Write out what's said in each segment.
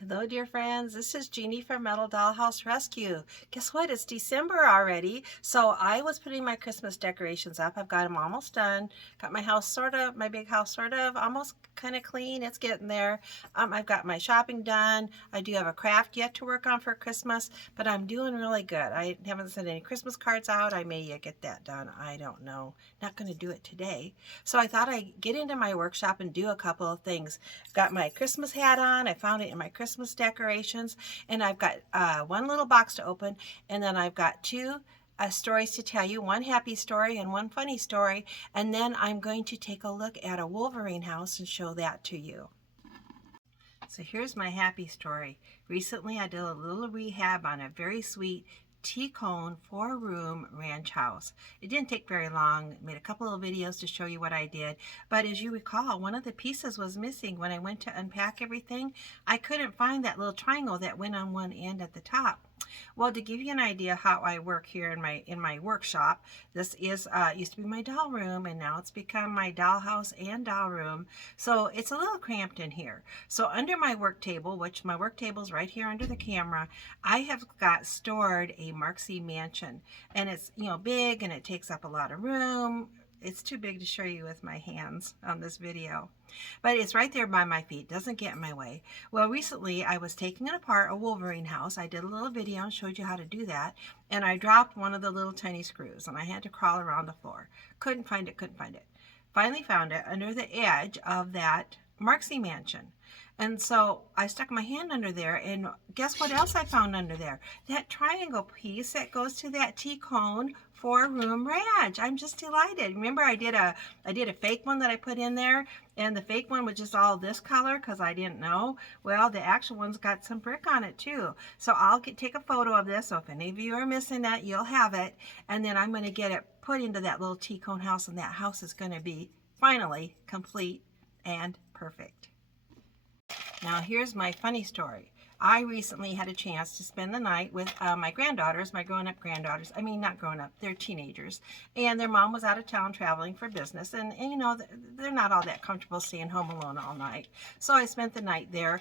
Hello, dear friends. This is Jeannie from Metal Dollhouse Rescue. Guess what? It's December already. So I was putting my Christmas decorations up. I've got them almost done. Got my house my big house almost kind of clean. It's getting there. I've got my shopping done. I do have a craft yet to work on for Christmas, but I'm doing really good. I haven't sent any Christmas cards out. I may yet get that done. I don't know. Not going to do it today. So I thought I'd get into my workshop and do a couple of things. Got my Christmas hat on. I found it in my Christmas decorations, and I've got one little box to open, and then I've got two stories to tell you, one happy story and one funny story, and then I'm going to take a look at a Wolverine house and show that to you. So here's my happy story. Recently I did a little rehab on a very sweet T-cone 4-room ranch house. It didn't take very long. I made a couple of videos to show you what I did, but as you recall, one of the pieces was missing. When I went to unpack everything, I couldn't find that little triangle that went on one end at the top. Well, to give you an idea how I work here in my workshop, this is used to be my doll room, and now it's become my dollhouse and doll room. So it's a little cramped in here. So under my work table, which my work table is right here under the camera, I have got stored a Marksy mansion, and it's big and it takes up a lot of room. It's too big to show you with my hands on this video, but it's right there by my feet, doesn't get in my way. Well, recently I was taking it apart, a Wolverine house. I did a little video and showed you how to do that, and I dropped one of the little tiny screws and I had to crawl around the floor. Couldn't find it. Finally found it under the edge of that Marksy mansion. And so I stuck my hand under there, and guess what else I found under there? That triangle piece that goes to that T-cone 4-room ranch. I'm just delighted. Remember, I did a fake one that I put in there, and the fake one was just all this color because I didn't know. Well, the actual one's got some brick on it too. So I'll take a photo of this. So if any of you are missing that, you'll have it. And then I'm going to get it put into that little T-cone house, and that house is going to be finally complete and perfect. Now here's my funny story. I recently had a chance to spend the night with my granddaughters, my grown-up granddaughters. I mean, not grown-up, they're teenagers. And their mom was out of town traveling for business. And they're not all that comfortable staying home alone all night. So I spent the night there,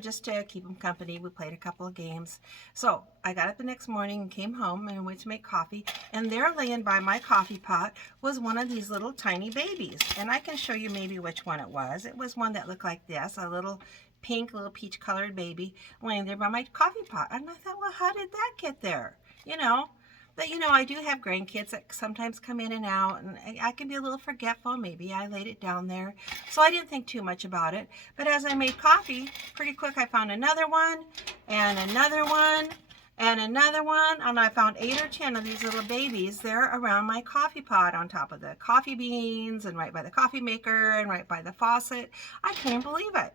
just to keep them company. We played a couple of games. So I got up the next morning and came home and went to make coffee. And there laying by my coffee pot was one of these little tiny babies. And I can show you maybe which one it was. It was one that looked like this, a little pink, little peach colored baby laying there by my coffee pot. And I thought, well, how did that get there? But I do have grandkids that sometimes come in and out, and I can be a little forgetful. Maybe I laid it down there. So I didn't think too much about it. But as I made coffee, pretty quick I found another one, and another one, and another one, and I found 8 or 10 of these little babies there around my coffee pot, on top of the coffee beans, and right by the coffee maker, and right by the faucet. I couldn't believe it.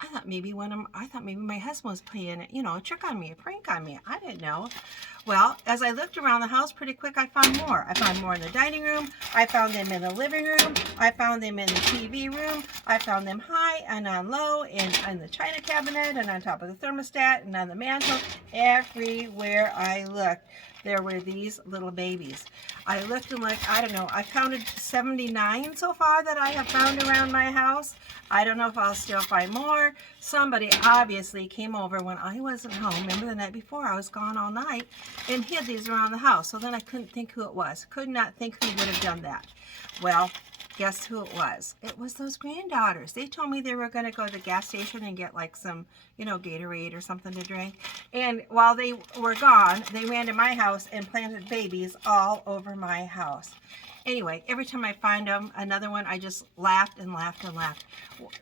I thought maybe my husband was playing, a trick on me, a prank on me. I didn't know. Well, as I looked around the house pretty quick, I found more. I found more in the dining room. I found them in the living room. I found them in the TV room. I found them high and on low, in the china cabinet, and on top of the thermostat, and on the mantle. Everywhere I looked, there were these little babies. I looked and I don't know, I counted 79 so far that I have found around my house. I don't know if I'll still find more. Somebody obviously came over when I wasn't home. Remember the night before, I was gone all night, and hid these around the house. So then I couldn't think who it was. Could not think who would have done that. Well, guess who it was? It was those granddaughters. They told me they were going to go to the gas station and get like some, Gatorade or something to drink. And while they were gone, they ran to my house and planted babies all over my house. Anyway, every time I find them, another one, I just laughed and laughed and laughed.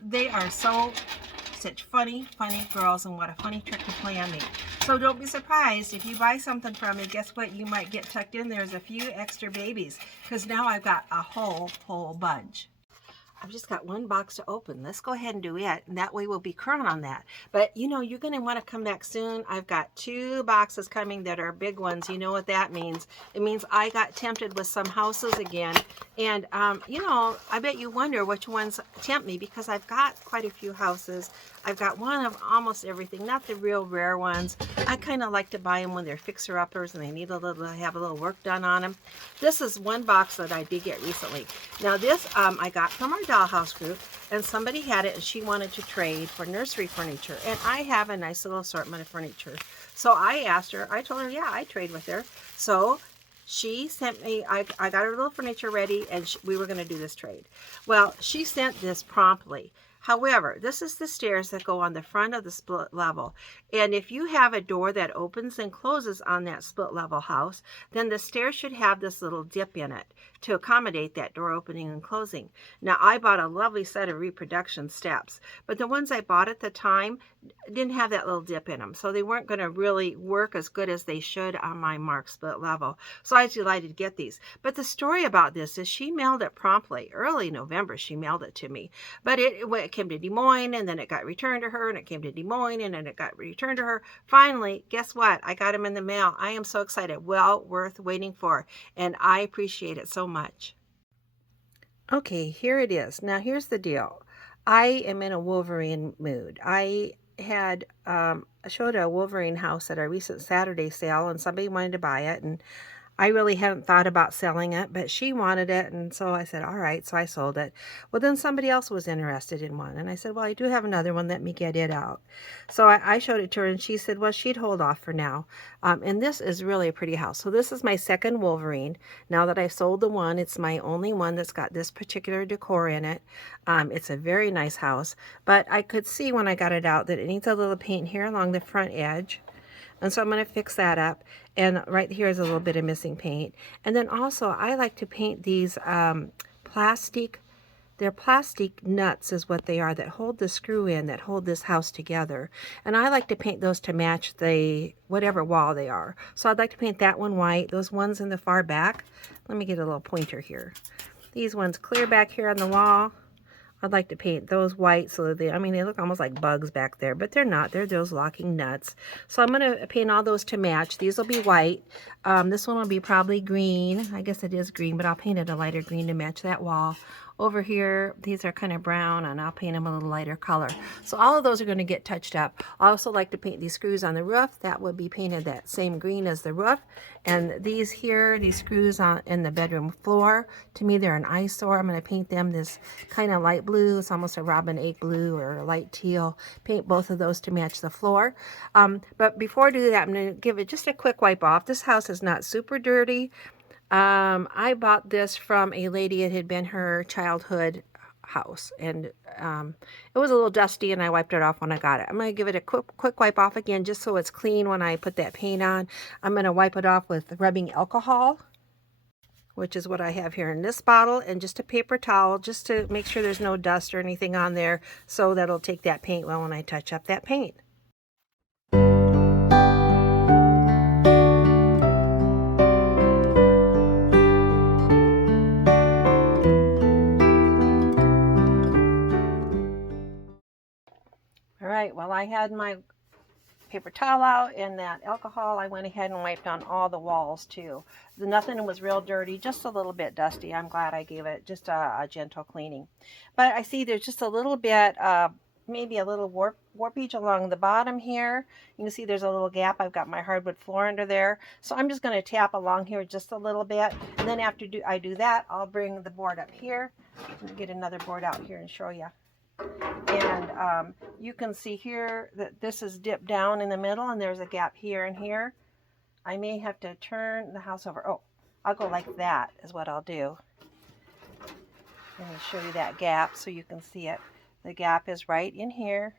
They are such funny girls, and what a funny trick to play on me. So don't be surprised if you buy something from me. Guess what? You might get tucked in. There's a few extra babies, because now I've got a whole bunch. I've just got one box to open. Let's go ahead and do it, and that way we'll be current on that. But you're going to want to come back soon. I've got 2 boxes coming that are big ones. You know what that means. It means I got tempted with some houses again. And, I bet you wonder which ones tempt me, because I've got quite a few houses. I've got one of almost everything, not the real rare ones. I kind of like to buy them when they're fixer-uppers and they need have a little work done on them. This is one box that I did get recently. Now this I got from our Dollhouse group, and somebody had it and she wanted to trade for nursery furniture. And I have a nice little assortment of furniture. So I asked her, I told her, yeah, I'd trade with her. So she sent me, I got her little furniture ready, and we were going to do this trade. Well, she sent this promptly. However, this is the stairs that go on the front of the split level. And if you have a door that opens and closes on that split level house, then the stairs should have this little dip in it to accommodate that door opening and closing. Now, I bought a lovely set of reproduction steps, but the ones I bought at the time didn't have that little dip in them. So they weren't going to really work as good as they should on my marked split level. So I was delighted to get these. But the story about this is she mailed it promptly. Early November, she mailed it to me. But it came to Des Moines, and then it got returned to her, and it came to Des Moines, and then it got returned to her. Finally, guess what? I got them in the mail. I am so excited. Well worth waiting for, and I appreciate it so much. Okay, here it is. Now, here's the deal. I am in a Wolverine mood. I had showed a Wolverine house at a recent Saturday sale, and somebody wanted to buy it, and I really hadn't thought about selling it, but she wanted it, and so I said, all right, so I sold it. Well, then somebody else was interested in one, and I said, well, I do have another one, let me get it out. So I showed it to her, and she said, well, she'd hold off for now. And this is really a pretty house. So this is my second Wolverine. Now that I sold the one, it's my only one that's got this particular decor in it. It's a very nice house, but I could see when I got it out that it needs a little paint here along the front edge. And so I'm going to fix that up. And right here is a little bit of missing paint. And then also I like to paint these they're plastic nuts is what they are, that hold the screw in, that hold this house together. And I like to paint those to match the whatever wall they are. So I'd like to paint that one white. Those ones in the far back, let me get a little pointer here. These ones clear back here on the wall, I'd like to paint those white so that they look almost like bugs back there, but they're not. They're those locking nuts. So I'm going to paint all those to match. These will be white. This one will be probably green. I guess it is green, but I'll paint it a lighter green to match that wall. Over here, these are kind of brown, and I'll paint them a little lighter color. So all of those are going to get touched up. I also like to paint these screws on the roof. That would be painted that same green as the roof. And these here, these screws in the bedroom floor, to me they're an eyesore. I'm going to paint them this kind of light blue. It's almost a robin egg blue or a light teal. Paint both of those to match the floor. But before I do that, I'm going to give it just a quick wipe off. This house is not super dirty. I bought this from a lady. It had been her childhood house, and it was a little dusty, and I wiped it off when I got it. I'm going to give it a quick wipe off again just so it's clean when I put that paint on. I'm going to wipe it off with rubbing alcohol, which is what I have here in this bottle, and just a paper towel just to make sure there's no dust or anything on there, so that'll take that paint well when I touch up that paint. Alright, well, I had my paper towel out and that alcohol. I went ahead and wiped on all the walls too. Nothing was real dirty, just a little bit dusty. I'm glad I gave it just a gentle cleaning. But I see there's just a little bit, maybe a little warpage along the bottom here. You can see there's a little gap. I've got my hardwood floor under there. So I'm just going to tap along here just a little bit. And then after I do that, I'll bring the board up here. Get another board out here and show you. And you can see here that this is dipped down in the middle, and there's a gap here and here. I may have to turn the house over. Oh, I'll go like that is what I'll do. Let me show you that gap so you can see it. The gap is right in here.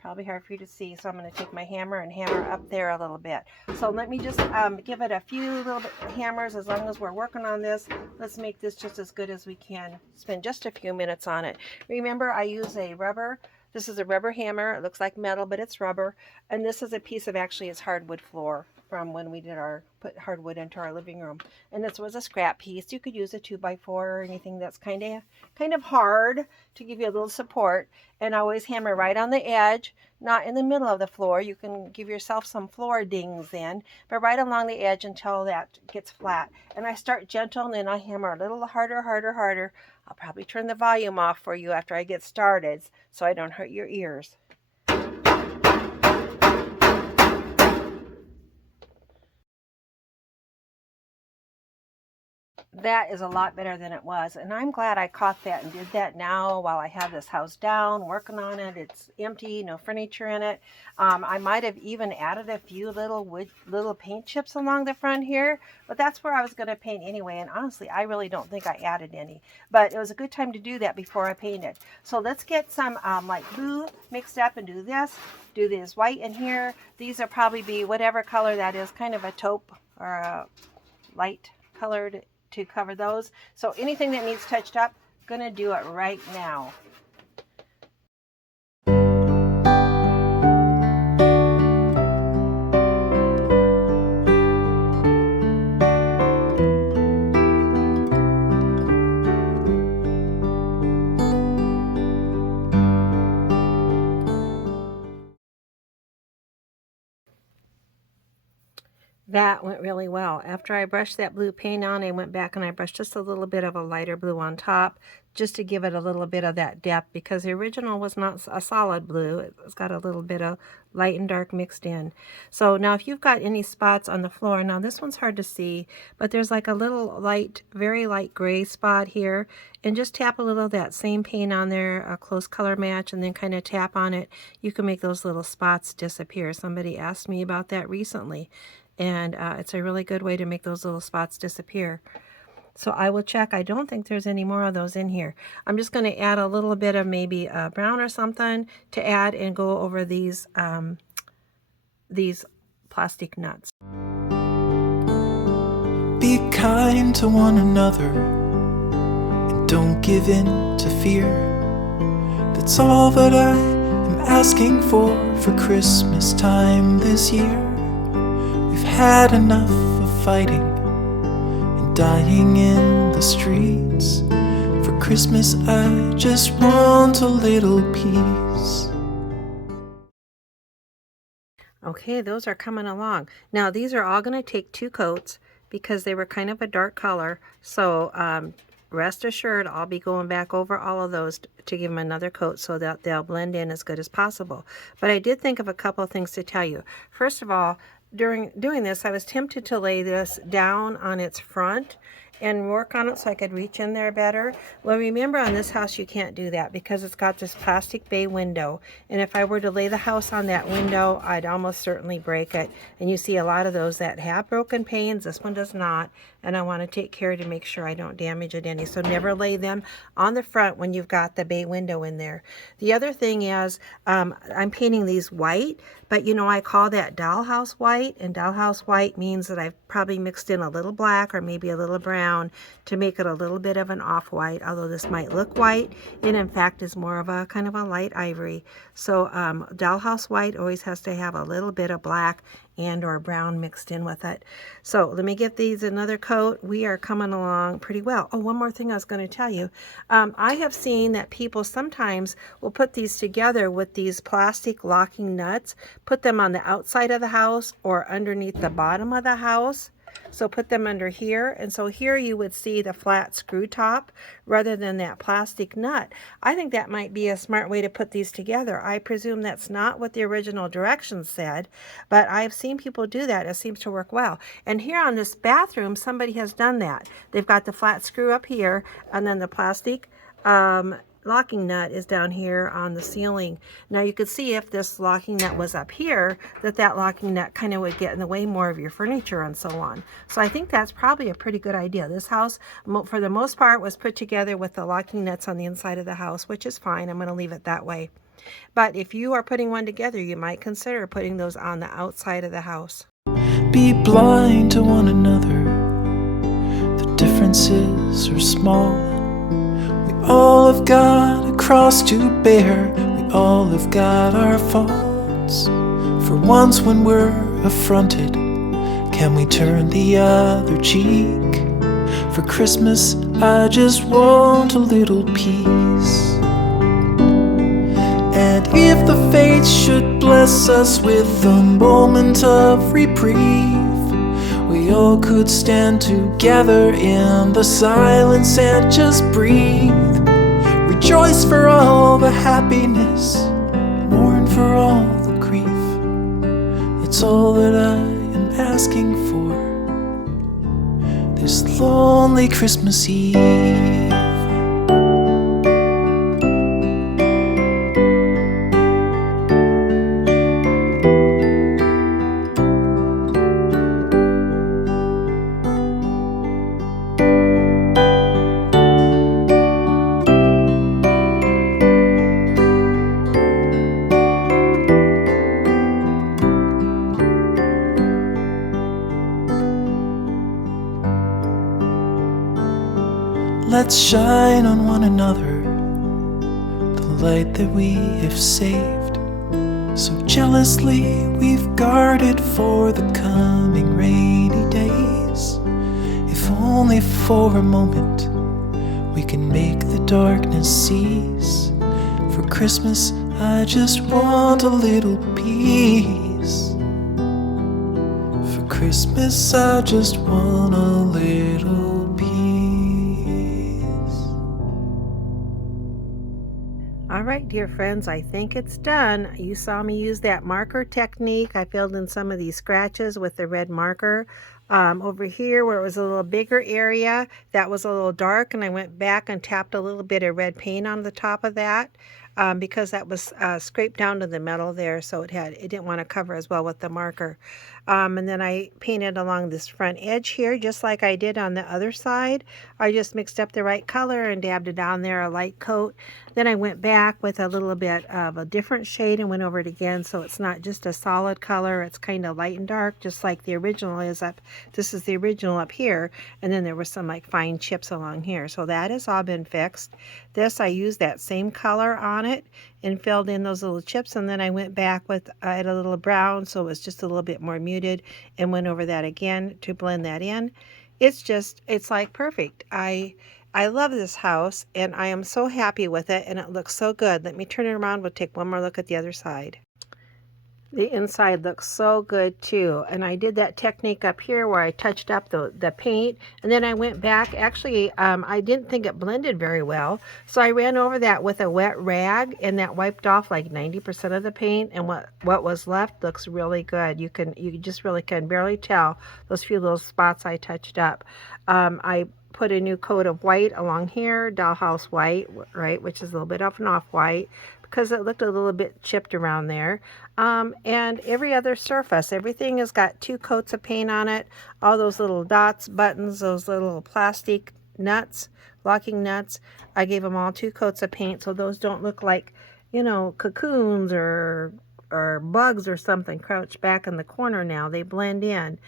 Probably hard for you to see, so I'm going to take my hammer and hammer up there a little bit. So let me just give it a few little bit hammers as long as we're working on this. Let's make this just as good as we can. Spend just a few minutes on it. Remember, I use a rubber. This is a rubber hammer. It looks like metal, but it's rubber. And this is a piece of, actually, it's hardwood floor from when we did put hardwood into our living room. And this was a scrap piece. You could use a 2x4 or anything that's kind of hard to give you a little support. And always hammer right on the edge, not in the middle of the floor. You can give yourself some floor dings in, but right along the edge until that gets flat. And I start gentle, and then I hammer a little harder. I'll probably turn the volume off for you after I get started so I don't hurt your ears. That is a lot better than it was, and I'm glad I caught that and did that now while I have this house down, working on it. It's empty, no furniture in it. I might have even added a few little paint chips along the front here, but that's where I was going to paint anyway, and honestly, I really don't think I added any, but it was a good time to do that before I painted. So let's get some light blue mixed up and do this white in here. These will probably be whatever color that is, kind of a taupe or a light colored to cover those. So anything that needs touched up, gonna do it right now. That went really well. After I brushed that blue paint on, I went back and I brushed just a little bit of a lighter blue on top just to give it a little bit of that depth, because the original was not a solid blue. It's got a little bit of light and dark mixed in. So now if you've got any spots on the floor, now this one's hard to see, but there's like a little light, very light gray spot here, and just tap a little of that same paint on there, a close color match, and then kind of tap on it. You can make those little spots disappear. Somebody asked me about that recently. And it's a really good way to make those little spots disappear. So I will check. I don't think there's any more of those in here. I'm just going to add a little bit of maybe brown or something to add and go over these plastic nuts. Be kind to one another and don't give in to fear. That's all that I am asking for Christmas time this year. We've had enough of fighting and dying in the streets. For Christmas I just want a little peace. Okay, those are coming along. Now these are all going to take 2 coats because they were kind of a dark color. So rest assured I'll be going back over all of those to give them another coat so that they'll blend in as good as possible. But I did think of a couple of things to tell you. First of all, during doing this, I was tempted to lay this down on its front and work on it so I could reach in there better. Well, remember on this house you can't do that because it's got this plastic bay window, and if I were to lay the house on that window, I'd almost certainly break it. And you see a lot of those that have broken panes. This one does not, and I want to take care to make sure I don't damage it any. So never lay them on the front when you've got the bay window in there. The other thing is I'm painting these white, but you know I call that dollhouse white, and dollhouse white means that I've probably mixed in a little black or maybe a little brown to make it a little bit of an off-white, although this might look white and in fact is more of a kind of a light ivory. So dollhouse white always has to have a little bit of black and or brown mixed in with it. So let me give these another coat. We are coming along pretty well. Oh, one more thing I was going to tell you. I have seen that people sometimes will put these together with these plastic locking nuts, put them on the outside of the house or underneath the bottom of the house. So put them under here, and so here you would see the flat screw top rather than that plastic nut. I think that might be a smart way to put these together. I presume that's not what the original directions said, but I've seen people do that. It seems to work well. And here on this bathroom, somebody has done that. They've got the flat screw up here, and then the plastic locking nut is down here on the ceiling. Now you could see if this locking nut was up here, that locking nut kind of would get in the way more of your furniture and so on. So I think that's probably a pretty good idea. This house, for the most part, was put together with the locking nuts on the inside of the house, which is fine. I'm going to leave it that way. But if you are putting one together, you might consider putting those on the outside of the house. Be blind to one another. The differences are small. We all have got a cross to bear. We all have got our faults. For once when we're affronted, can we turn the other cheek? For Christmas I just want a little peace. And if the fates should bless us with a moment of reprieve, we all could stand together in the silence and just breathe. Rejoice for all the happiness, mourn for all the grief. It's all that I am asking for. This lonely early Christmas Eve. Let's shine on one another the light that we have saved. So jealously we've guarded for the coming rainy days. If only for a moment we can make the darkness cease. For Christmas I just want a little peace. For Christmas I just want a little peace. All right, dear friends, I think it's done. You saw me use that marker technique. I filled in some of these scratches with the red marker. Over here where it was a little bigger area, that was a little dark, and I went back and tapped a little bit of red paint on the top of that because that was scraped down to the metal there, so it didn't want to cover as well with the marker. And then I painted along this front edge here, just like I did on the other side. I just mixed up the right color and dabbed it on there, a light coat. Then I went back with a little bit of a different shade and went over it again, so it's not just a solid color, it's kind of light and dark, just like the original is up. This is the original up here, and then there were some like fine chips along here, so that has all been fixed. This, I used that same color on it and filled in those little chips, and then I went back with a little brown, so it was just a little bit more muted, and went over that again to blend that in. It's like perfect. I love this house, and I am so happy with it, and it looks so good. Let me turn it around. We'll take one more look at the other side. The inside looks so good too, and I did that technique up here where I touched up the paint, and then I went back. Actually, I didn't think it blended very well, so I ran over that with a wet rag, and that wiped off like 90% of the paint, and what was left looks really good. You just really can barely tell those few little spots I touched up. I put a new coat of white along here, Dollhouse white, right, which is a little bit of an off-white, because it looked a little bit chipped around there. And every other surface, everything has got 2 coats of paint on it. All those little dots, buttons, those little plastic nuts, locking nuts, I gave them all 2 coats of paint, so those don't look like, cocoons or bugs or something crouched back in the corner now. They blend in.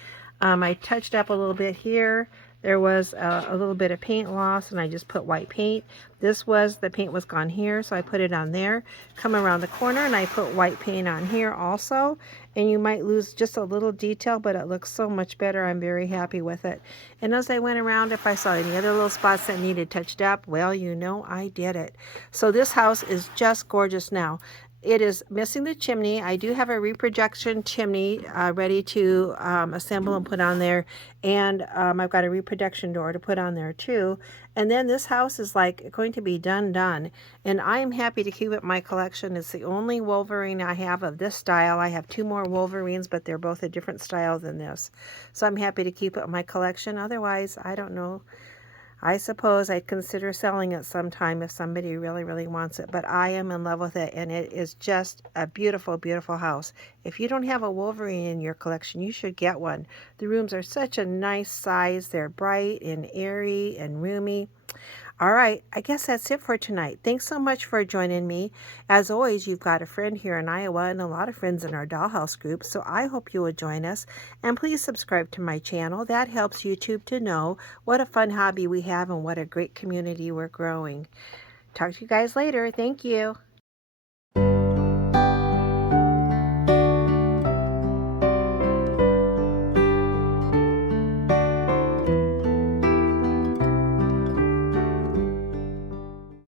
I touched up a little bit here. There was a little bit of paint loss, and I just put white paint. The paint was gone here, so I put it on there. Come around the corner, and I put white paint on here also. And you might lose just a little detail, but it looks so much better. I'm very happy with it. And as I went around, if I saw any other little spots that needed touched up, well, I did it. So this house is just gorgeous now. It is missing the chimney. I do have a reprojection chimney ready to assemble and put on there. And I've got a reprojection door to put on there too. And then this house is like going to be done. And I'm happy to keep it in my collection. It's the only Wolverine I have of this style. I have 2 more Wolverines, but they're both a different style than this. So I'm happy to keep it in my collection. Otherwise, I don't know. I suppose I'd consider selling it sometime if somebody really, really wants it. But I am in love with it, and it is just a beautiful, beautiful house. If you don't have a Wolverine in your collection, you should get one. The rooms are such a nice size. They're bright and airy and roomy. All right, I guess that's it for tonight. Thanks so much for joining me. As always, you've got a friend here in Iowa and a lot of friends in our Dollhouse group, so I hope you will join us. And please subscribe to my channel. That helps YouTube to know what a fun hobby we have and what a great community we're growing. Talk to you guys later. Thank you.